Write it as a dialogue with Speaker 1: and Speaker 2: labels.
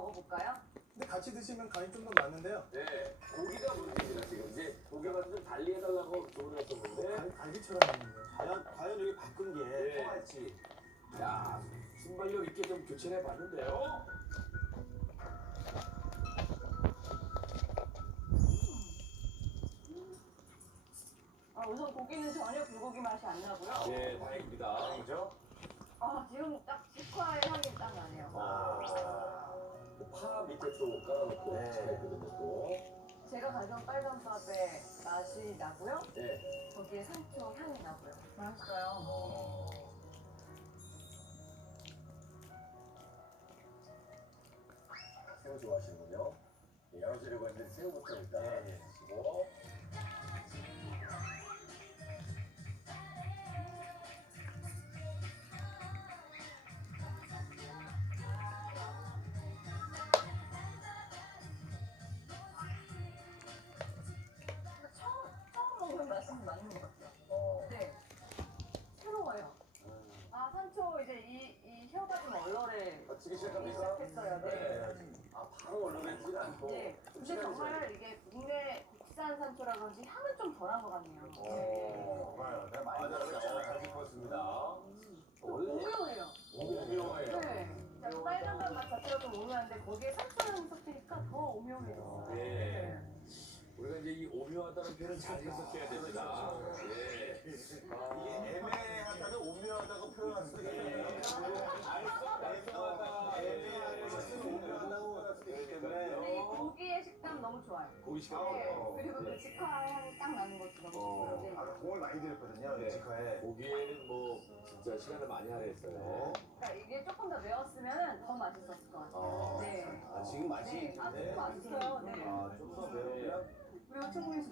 Speaker 1: 먹어볼까요?
Speaker 2: 근데 같이 드시면 간이 좀 더 맞는데요.
Speaker 3: 네, 고기가 문제입니다 지금. 이제 고기가 좀 달리 해달라고 주문했었는데.
Speaker 2: 갈비처럼 있는데.
Speaker 4: 과연 여기 바꾼 게
Speaker 3: 네.
Speaker 4: 통할지.
Speaker 3: 야, 순발력 있게 좀 교체를 해봤는데요.
Speaker 1: 우선 고기는 전혀 불고기 맛이 안 나고요.
Speaker 3: 네, 다행입니다.
Speaker 4: 아니죠?
Speaker 1: 지금 딱 직화의 향이 딱 나네요.
Speaker 3: 파 밑에 또 깔아놓고
Speaker 4: 네.
Speaker 3: 잘했거든요 또.
Speaker 1: 제가 가져온 빨간밥의 맛이 나고요.
Speaker 3: 네.
Speaker 1: 거기에 상추 향이 나고요. 맛있어요.
Speaker 3: 새우 좋아하시는군요. 네, 여러 재료가 있는 새우부터 일단
Speaker 4: 네.
Speaker 3: 드시고.
Speaker 1: 처음 먹는 맛은 맞는 것 같아요. 네. 새로워요. 상추 이제 이 혀가 좀 얼얼해.
Speaker 3: 치기 시작합니까?
Speaker 1: 시작했어요. 네.
Speaker 3: 바로 얼른해지진 않고.
Speaker 1: 네.
Speaker 3: 좀
Speaker 1: 근데
Speaker 3: 시간이
Speaker 1: 정말 이게 국산 상추라 그런지 향은 좀 덜한 것 같네요. 네.
Speaker 4: 좋아요. 내가 많이
Speaker 3: 맞아요.
Speaker 4: 먹었잖아요.
Speaker 3: 잘 짚었습니다.
Speaker 1: 오묘해요.
Speaker 3: 오묘해요.
Speaker 1: 네. 그러니까 빨간맛 맛 자체가 좀 오묘한데 거기에 상추향이 섞이니까 더 오묘해졌어요.
Speaker 3: 네. 우리가 이제 이 오묘하다는 표현을 잘 해석해야 됩니다. 예.
Speaker 4: 이게 애매하다는 오묘하다고 표현할 수도 있겠네요.
Speaker 1: 근데 이 고기의 식감 너무 좋아요.
Speaker 3: 고기 시간.
Speaker 1: 네. 그리고 그 직화 향이 딱 나는 것도 너무 좋고요. 네.
Speaker 4: 아까 공을 많이 들였거든요.
Speaker 3: 네.
Speaker 4: 직화에.
Speaker 3: 고기에는 뭐 진짜 시간을 많이 할애했어요.
Speaker 1: 그러니까 이게 조금 더 매웠으면 더 맛있었을 것 같아요. 네.
Speaker 4: 지금 맛이
Speaker 1: 네.
Speaker 4: 있는데.
Speaker 1: 맛있어요. 네.
Speaker 4: 좀 더 매우면.
Speaker 1: 그리고 충분히